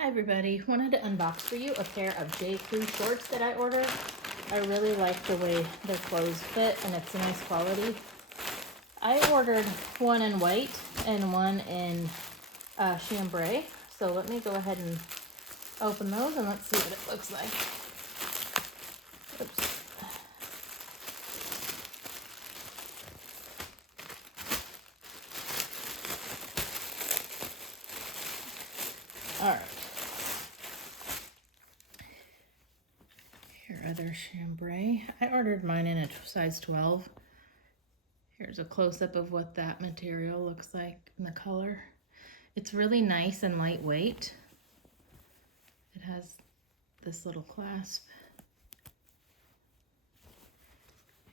Hi everybody, wanted to unbox for you a pair of j.crew shorts that I ordered. I really like the way their clothes fit and it's a nice quality. I ordered one in white and one in chambray. So let me go ahead and open those and let's see what it looks like. Oops. All right. Here are their chambray. I ordered mine in a size 12. Here's a close-up of what that material looks like in the color. It's really nice and lightweight. It has this little clasp.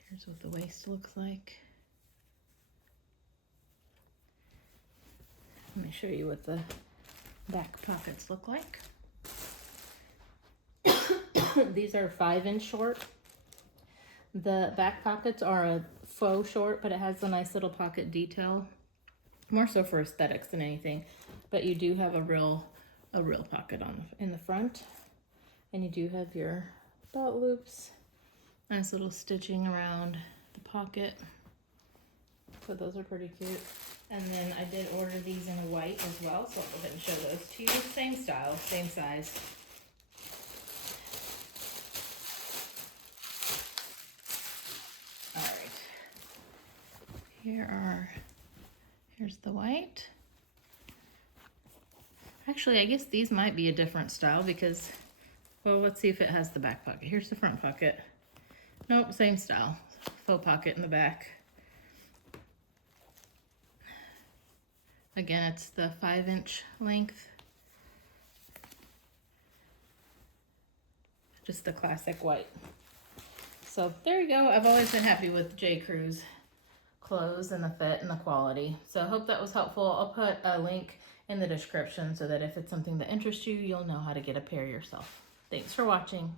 Here's what the waist looks like. Let me show you what the back pockets look like. These are 5-inch short. The back pockets are a faux short, but it has a nice little pocket detail. More so for aesthetics than anything. But you do have a real pocket in the front. And you do have your belt loops. Nice little stitching around the pocket. So those are pretty cute. And then I did order these in a white as well, so I'll go ahead and show those to you. Same style, same size. All right. Here's the white. Actually, I guess these might be a different style because, well, let's see if it has the back pocket. Here's the front pocket. Nope, same style. Faux pocket in the back. Again, it's the 5-inch length. Just the classic white. So there you go. I've always been happy with j.crew's clothes and the fit and the quality. So I hope that was helpful. I'll put a link in the description so that if it's something that interests you, you'll know how to get a pair yourself. Thanks for watching.